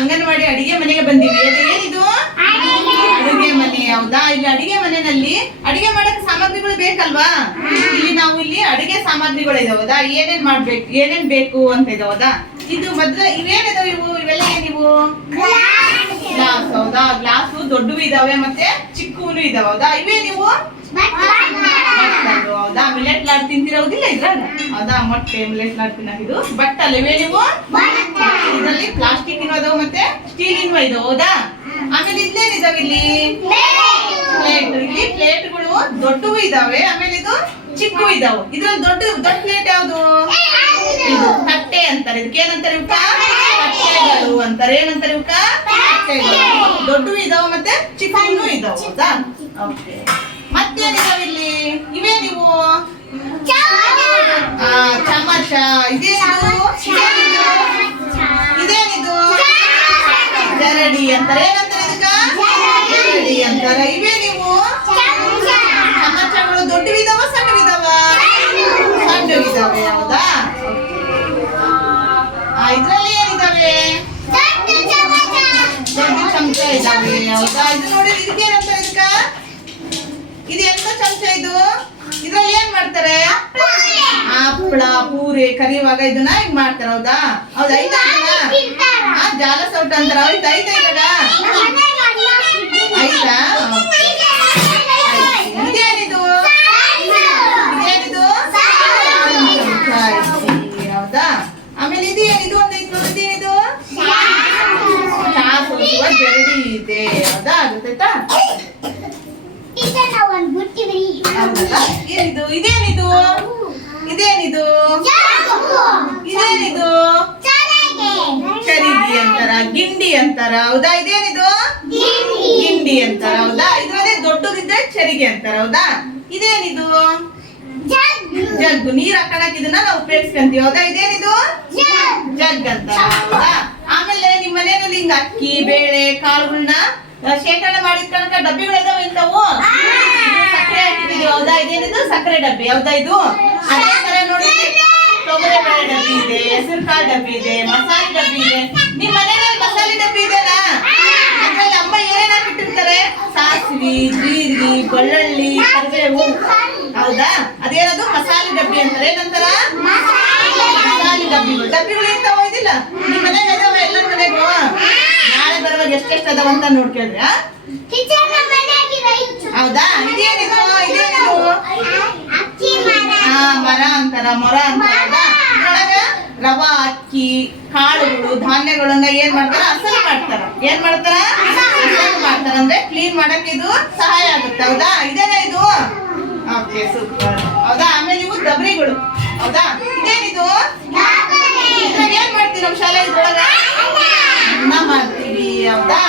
ಅಂಗನವಾಡಿ ಅಡಿಗೆ ಮನೆಗೆ ಬಂದಿವಿ ಅದು ಏನಿದು? ಅಡಿಗೆ ಮನೆ ಹೌದಾ? ಇಲ್ಲಿ ಅಡಿಗೆ ಮನೆಯಲ್ಲಿ ಅಡಿಗೆ ಮಾಡಕ್ ಸಾಮಗ್ರಿಗಳು ಬೇಕಲ್ವಾ? ಇಲ್ಲಿ ನಾವು ಇಲ್ಲಿ ಅಡಿಗೆ ಸಾಮಗ್ರಿಗಳು ಇದಾವ ಹೌದಾ? ಏನೇನ್ ಮಾಡ್ಬೇಕು ಏನೇನ್ ಬೇಕು ಅಂತ ಇದಾವದಾ ಹೌದಾ? ಇದು ಮೊದ್ಲ ಇವೇನಿದಾವ ಇವು? ಇವೆಲ್ಲ ಏನಿವು? ಗ್ಲಾಸ್ ಹೌದಾ? ಗ್ಲಾಸು ದೊಡ್ಡವು ಇದಾವೆ ಮತ್ತೆ ಚಿಕ್ಕವನು ಇದಾವ ಹೌದಾ? ಇವೇ ನೀವು ಹೌದಾ? ಮಿಲೆಟ್ ಲಾಡ್ ತಿಂತಿರೋದಿಲ್ಲ ಇದ್ರಾಗ ಹೌದಾ? ಮೊಟ್ಟೆ ಮಿಲೆಟ್ ಲಾಡ್ ತಿನ್ನೋದು ಬಟ್ಟಲ್ ಇವೇ ನೀವು ಇದರಲ್ಲಿ ಪ್ಲಾಸ್ಟಿಕ್ ಇದಾವೆ ಮತ್ತೆ ಇನ್ವ ಹೌದಾ? ಆಮೇಲೆ ಇಲ್ಲೇನಿದಾವೆ ಇಲ್ಲಿ ಪ್ಲೇಟ್. ಇಲ್ಲಿ ಪ್ಲೇಟ್ಗಳು ದೊಡ್ಡವು ಇದಾವೆ ಆಮೇಲೆ ಇದು ಚಿಕ್ಕವು ಇದಾವೆ. ಇದ್ರಲ್ಲಿ ದೊಡ್ಡ ದೊಡ್ಡ ಪ್ಲೇಟ್ ಯಾವುದು? ಇದು ತಟ್ಟೆ ಅಂತಾರೆ. ಇದಕ್ಕೆ ಏನಂತಾರೆ ಇವಕ್ಕ ತಟ್ಟೆಗಳು ಅಂತಾರೆ. ಏನಂತಾರೆ ಇವಕ್ಕ ತಟ್ಟೆಗಳು. ದೊಡ್ಡವು ಇದಾವೆ ಮತ್ತೆ ಚಿಕ್ಕವು ಇದಾವೆ ಹೌದಾ? ಓಕೆ. ಮತ್ತೇನಿದಾವೆ ಇಲ್ಲಿ ಇವೇ ನೀವು? ಚಮಚ. ಇದೇನಿದು ಜರಡಿ ಅಂತಾರೆ. ಏನಂತಾರೆ ಜರಡಿ ಅಂತಾರೆ. ಇವೇ ನೀವು? ಚಮಚಗಳು ವಿಧವ ಸಣ್ಣ ಸಣ್ಣವಿದಾವೆ ಹೌದಾ? ಆ, ಇದ್ರಲ್ಲಿ ಏನಿದಾವೆ? ದೊಡ್ಡ ಚಮಚ ಇದಾವೆ ಹೌದಾ? ಇದು ನೋಡಿ ಇದಕ್ಕೆ ಏನಂತಾರೆ ಇದಕ್ಕ? ಇದು ಎಂತ ಚಮಚ ಇದು? ಇದ್ರಲ್ಲಿ ಏನ್ ಮಾಡ್ತಾರೆ? ಹಪ್ಪಳ ಪೂರಿ ಕರಿಯುವಾಗ ಇದನ್ನ ಹಿಂಗ್ ಮಾಡ್ತಾರೆ ಹೌದಾ? ಹೌದಾ? ಆ ಜಾಲ ಸೌಟ್ ಅಂತಾರ. ಆಯ್ತಾ ಐತಾ? ಇವಾಗ ಆಯ್ತಾ ಇದೇನಿದು ಇದೇನಿದು ಹೌದಾ? ಆಮೇಲೆ ಇದು ಏನಿದು? ಒಂದು ಹೌದಾ? ಇದೇನಿದು ಇದೇನಿದು ಇದೇನಿದು ಅಂತಾರ ಗಿಂಡಿ ಅಂತಾರ ಹೌದಾ? ಇದೇನಿದು? ಗಿಂಡಿ. ಅಂತಾರ ಹೌದಾ? ಇದ್ರಲ್ಲೇ ದೊಡ್ಡದಿದ್ರೆ ಚರಿಗೆ ಅಂತಾರ ಹೌದಾ? ಇದೇನಿದು? ಜಗ್ಗು. ನೀರ್ ಹಾಕಣಕ್ ಇದನ್ನ ನಾವು ಉಪಯೋಗಿಸ್ಕೊಂತೀವಿ ಹೌದಾ? ಇದೇನಿದು? ಜಗ್ ಅಂತ ಹೌದಾ? ಆಮೇಲೆ ನಿಮ್ ಮನೆಯಲ್ಲಿ ಹಿಂಗ ಅಕ್ಕಿ ಬೇಳೆ ಕಾಳುಗಳನ್ನ ಶೇಖರಣೆ ಶೇಖರಣೆ ಕಣಕ ಡಬ್ಬಿಗಳು ಇದಾವೆ ಇಂಥವು? ಸಕ್ಕರೆ ಹಾಕಿದೀವಿ ಹೌದಾ? ಇದೇನಿದು? ಸಕ್ಕರೆ ಡಬ್ಬಿ ಹೌದಾ ಇದು? ಅದೇ ತರ ನೋಡಿ ತೊಗರಿ ಬೇಳೆ ಡಬ್ಬಿ ಇದೆ ಹೆಸರು ಕಾಳು ಡಬ್ಬಿ ಇದೆ ಮಸಾಲೆ ಡಬ್ಬಿ ಇದೆ ನಿಮ್ ಮನೆಯಲ್ಲಿ ಮಸಾಲೆ ಡಬ್ಬಿ ಇದೆನಾ ಅದ್ರಲ್ಲಿ ಅಮ್ಮ ಏನೇನ್ ಬಿಟ್ಟಿರ್ತಾರೆ ಸಾಸಿವೆ ಜೀರಿಗೆ ಬೆಳ್ಳುಳ್ಳಿ ಕರಿಬೇವು. ಹೌದಾ? ಅದೇನದು? ಮಸಾಲೆ ಡಬ್ಬಿ ಅಂತಾರೆ. ಏನಂತಾರ? ಮಸಾಲೆ ಡಬ್ಬಿಗಳು ಡಬ್ಬಿಗಳು ಇರ್ತಾವ ಇದಿಲ್ಲ? ನಿಮ್ ಮನೆಗೆ ಇದಾವ ಎಲ್ಲರ ಮನೆಗೂ? ನಾಳೆ ಬರುವಾಗ ಎಷ್ಟೆಷ್ಟು ಅದಾವ ಅಂತ ನೋಡ್ಕೇಳ್ರಿ? ಹೌದಾ? ಇದೇನಿದು? ಇದೇನಿದು? ಹಾ ಮರ ಅಂತಾರ ಮೊರ ಅಂತಾರ. ರವಾ ಅಕ್ಕಿ ಕಾಳುಗಳು, ಧಾನ್ಯಗಳನ್ನ ಏನ್ ಮಾಡ್ತಾರ? ಅಸಲ್ ಮಾಡ್ತಾರ. ಏನ್ ಮಾಡ್ತಾರ? ಅಸಲ್ ಮಾಡ್ತಾರ. ಅಂದ್ರೆ ಕ್ಲೀನ್ ಮಾಡಕ್ ಇದು ಸಹಾಯ ಆಗುತ್ತೆ. ಹೌದಾ? ಇದೇನಾ ಇದು? ಓಕೆ ಸೂಪರ್ ಹೌದಾ? ಆಮೇಲೆ ಇವು ದಬರಿಗಳು. ಹೌದಾ? ಇದೇನಿದು? ಏನ್ ಮಾಡ್ತೀವಿ ನಮ್ ಶಾಲೆ ಇದ್ರೊಳಗ? ಅನ್ನ ಮಾಡ್ತೀವಿ. ಹೌದಾ?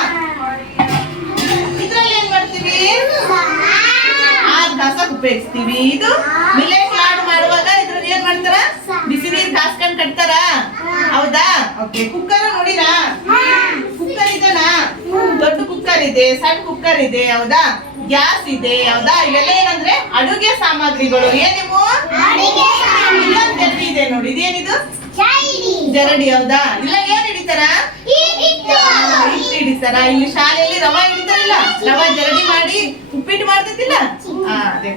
ಇದ್ರಲ್ಲಿ ಏನ್ ಮಾಡ್ತೀವಿ? ಆ ಕಾಸಕ್ ಉಪಯೋಗಿಸ್ತೀವಿ ಇದು ಮಿಲೆಟ್ ಲಾಡು ಮಾಡುವಾಗ ಇದ್ರಲ್ಲಿ ಏನ್ ಮಾಡ್ತಾರ ಬಿಸಿ ನೀರ್ ಕಾಸ್ಕೊಂಡ್ ಕಟ್ತಾರ ಹೌದಾ? ಓಕೆ ಕುಕ್ಕರ್ ನೋಡಿರಾ ಕುಕ್ಕರ್ ಇದನಾ? ದೊಡ್ಡ ಕುಕ್ಕರ್ ಇದೆ ಸಣ್ಣ ಕುಕ್ಕರ್ ಇದೆ ಹೌದಾ? ಗ್ಯಾಸ್ ಇದೆ ಹೌದಾ? ಇವೆಲ್ಲ ಏನಂದ್ರೆ ಅಡುಗೆ ಸಾಮಗ್ರಿಗಳು. ಏನಿವು? ಇಲ್ಲೊಂದ್ ಜರಡಿ ಇದೆ ನೋಡಿ. ಇದೇನಿದು? ಜರಡಿ. ಹೌದಾ? ಇಲ್ಲ ಏನ್ ಹಿಡಿತಾರ? ಹಿಟ್ಟು ಹಿಡಿತಾರ. ಇಲ್ಲಿ ಶಾಲೆಯಲ್ಲಿ ರವಾ ಹಿಡಿತಾರಲ್ಲ? ರವಾ ಜರಡಿ ಮಾಡಿ ಉಪ್ಪಿಟ್ಟು ಮಾಡ್ತಿದ್ದಿಲ್ಲ? ಹಾ ಅದೇ.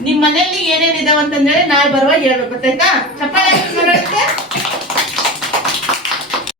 ನಿಮ್ ಮನೆಯಲ್ಲಿ ಏನೇನ್ ಇದಾವ ಅಂತಂದ್ರೆ ನಾಳೆ ಬರುವಾಗ ಹೇಳ್ಬೇಕು ಗೊತ್ತಾಯ್ತಾ? ಚಪ್ಪಾಳೆ